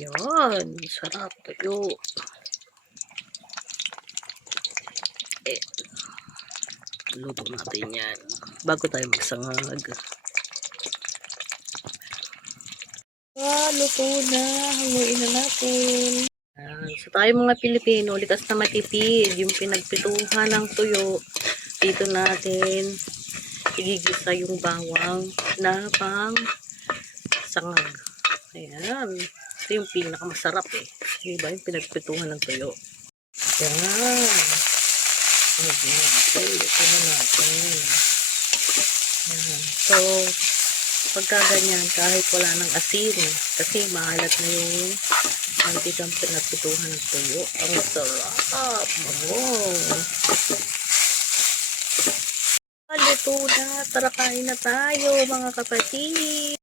Yun, sarap tuyo. Eh, luto natin yan bago tayo magsangag. Luto na. Hanguin na natin. So tayo mga Pilipino, likas na matipid. Yung pinagpituhan ng tuyo, dito natin igigisa yung bawang na pang sangag. Ayan. Ito yung pinakamasarap eh. Diba yung pinagpituhan ng tuyo. Ayan. Ito na natin. Ayan. So, pagka ganyan, kahit wala ng asin, kasi maalat na yung mantikang pinagpituhan ng tuyo. Ang sarap. Luto na. Tara kain na tayo mga kapatid.